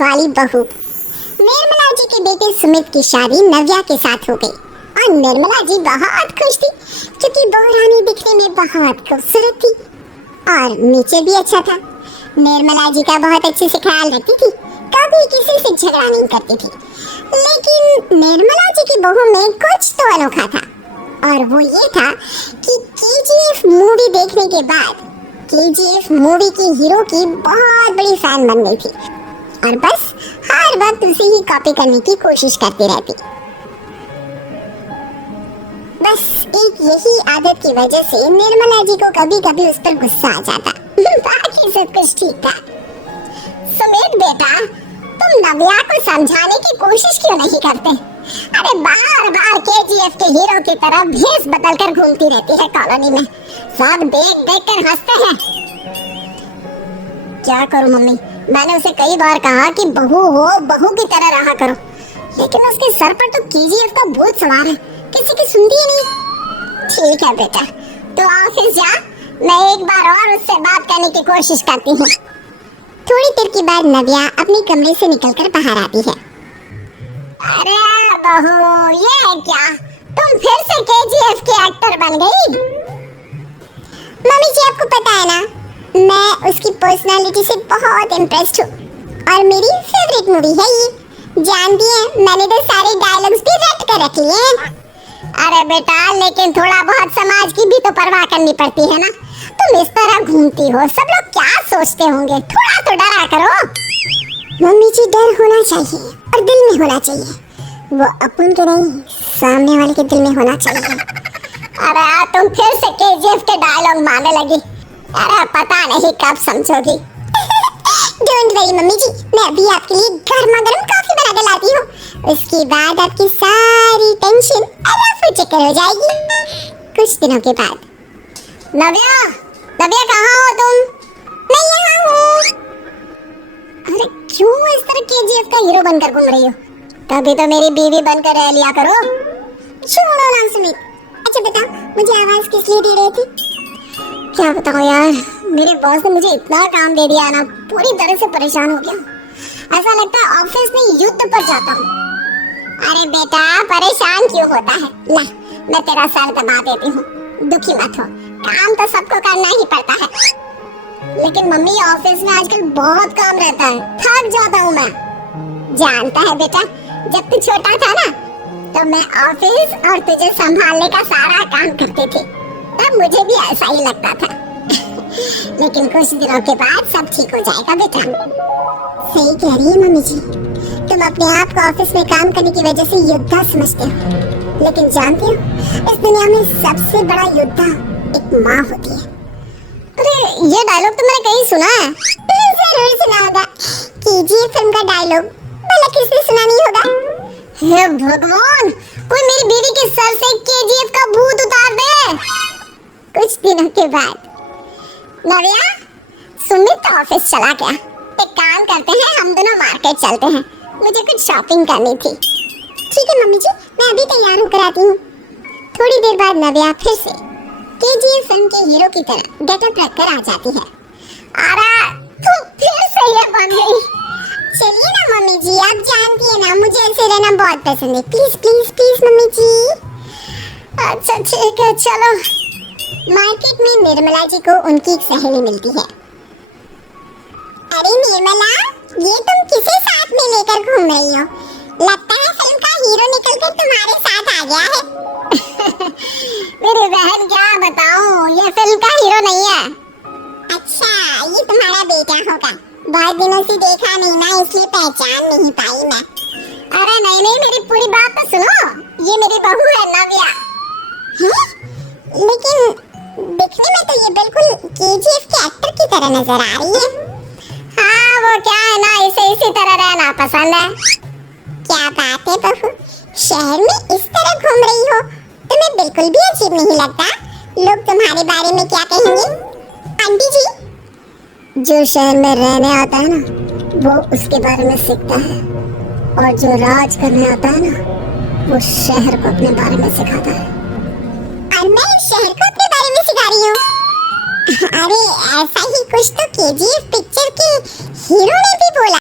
वाली बहू। निर्मला जी के बेटे सुमित की शादी नव्या के साथ हो गई और निर्मला जी बहुत खुश थी क्योंकि बहू रानी दिखने में बहुत खूबसूरत थी और नीचे भी अच्छा था। निर्मला जी का बहुत अच्छे से ख्याल रखती थी, कभी किसी से झगड़ा नहीं करती थी। लेकिन निर्मला जी की बहू में कुछ तो अनोखा था और वो ये था कि केजीएफ मूवी देखने के बाद केजीएफ मूवी की हीरो की बहुत बड़ी फैन बन गई थी और बस हर वक्त उसे ही कॉपी करने की कोशिश करती रहती। बस एक यही आदत की वजह से निर्मला जी को कभी कभी उस पर गुस्सा आ जाता। बाकी सब कुछ ठीक था। सुमित बेटा, तुम नव्या को समझाने की कोशिश क्यों नहीं करते? अरे बार बार केजीएफ के हीरो की तरह भेष बदलकर घूमती रहती है कॉलोनी में, सब देख देख कर हंसते हैं। क्या करूं मम्मी, मैंने उसे कई बार कहा कि बहू हो, बहू की तरह रहा करो, लेकिन उसके सर पर तो केजीएफ का भूत सवार है, किसी की सुनती ही नहीं। ठीक है बेटा, तो ऑफिस जा, मैं एक बार और उससे बात करने की कोशिश करती हूँ। थोड़ी देर के बाद नव्या अपने कमरे से निकलकर बाहर आती है। अरे बहू, ये क्या, तुम फिर से केजीएफ की एक्टर बन गई? मम्मी जी, आपको पता है ना, मैं उसकी पर्सनालिटी से बहुत इम्प्रेस्ड हूँ और मेरी फेवरेट मूवी है ये। जानती हैं, मैंने तो सारे डायलॉग्स भी रट कर रख लिए हैं। अरे बेटा, लेकिन थोड़ा बहुत समाज की भी तो परवाह करनी पड़ती है ना। तुम इस तरह घूमती हो, सब लोग क्या सोचते होंगे, थोड़ा तो डरा करो। मम्मी जी, डर होना चाहिए और दिल में होना चाहिए, वो अपन के नहीं, सामने वाले के दिल में होना चाहिए। अरे तुम फिर से केजीएफ के डायलॉग मारने लगी। अरे पता नहीं कब समझोगी। डोंट वरी मम्मी जी, मैं अभी आपके लिए गर्मा गर्म कॉफी बना के लाती हूँ, उसके बाद आपकी सारी टेंशन अलग चक्कर हो जाएगी। कुछ दिनों के बाद। नव्या, नव्या कहाँ हो तुम? मैं यहाँ हूँ। अरे क्यों इस तरह केजीएफ का हीरो बनकर घूम रही हो? कभी तो मेरी बीवी बनकर रह लिया करो। छोड़ो ना सुमित। अच्छा बता, मुझे आवाज किस लिए दे रही थी? क्या बताऊँ यार, मेरे बॉस ने मुझे इतना काम दे दिया ना, पूरी तरह से परेशान हो गया। ऐसा लगता है ऑफिस में युद्ध पर जाता हूँ। अरे बेटा, परेशान क्यों होता है? ला, मैं तेरा सर दबा देती हूँ, दुखी मत हो, काम तो सबको करना ही पड़ता है। लेकिन मम्मी, ऑफिस में आजकल बहुत काम रहता है, थक जाता हूँ मैं। जानता है बेटा, जब तू छोटा था ना, तो मैं ऑफिस और तुझे संभालने का सारा काम करती थी, तब मुझे भी ऐसा ही लगता था। लेकिन कुछ दिनों के बाद सब ठीक हो जाएगा बेटा। सही कह रही है मम्मी जी, तुम अपने आप को ऑफिस में काम करने की वजह से योद्धा समझते हो, लेकिन जानते हो, इस दुनिया में सबसे बड़ा योद्धा एक माँ होती है। अरे ये डायलॉग तो मैंने कहीं सुना है। जरूर सुना होगा, केजीएफ फिल्म का डायलॉग, भला किसने सुना नहीं होगा? हे भगवान, कोई मेरी बीवी के सर से केजीएफ का भूत उतार दे। कुछ दिनों के बाद। नव्या, सुमित ऑफिस चला गया, एक काम करते हैं, हम दोनों मार्केट चलते हैं, मुझे कुछ शॉपिंग करनी थी। ठीक है मम्मी जी, मैं अभी तैयार होकर आती हूँ। थोड़ी देर बाद नव्या फिर से केजीएफ फिल्म के हीरो की तरह गेटअप रखकर आ जाती है। अरे तुम फिर से ये बन गई। चलिए ना मम्मी जी, आप जानती है ना, मुझे ऐसे रहना बहुत पसंद है। प्लीज प्लीज प्लीज मम्मी जी। अच्छा ठीक है, चलो। मार्केट में निर्मला जी को उनकी एक सहेली मिलती है। अरे निर्मला, ये तुम किसे साथ में लेकर घूम रही हो? लगता है फिल्म का हीरो निकलकर तुम्हारे साथ आ गया है। मेरी बहन, क्या बताऊं, ये फिल्म का हीरो नहीं है। अच्छा, ये तुम्हारा बेटा होगा, बहुत दिनों से देखा नहीं ना, इसलिए पहचान नहीं पाई मैं। अरे नहीं नहीं, मेरी पूरी बात तो सुनो, ये मेरी बहू है नव्या। लेकिन दिखने में तो ये बिल्कुल केजीएफ के एक्टर की तरह नजर आ रही है। हाँ, वो क्या है ना, इसे इसी तरह रहना पसंद है। क्या बात है बहू, शहर में इस तरह घूम रही हो, तुम्हें बिल्कुल भी अजीब नहीं लगता? लोग तुम्हारे बारे में क्या कहेंगे? आंटी जी, जो शहर में रहने आता है ना, वो उसके बारे में सीखता है, और जो राज करने आता है ना, वो शहर को अपने बारे में सिखाता है। और मैं शहर को अपने बारे में सिखा रही हूँ। अरे ऐसा ही कुछ तो केजीएफ पिक्चर के हीरो ने भी बोला।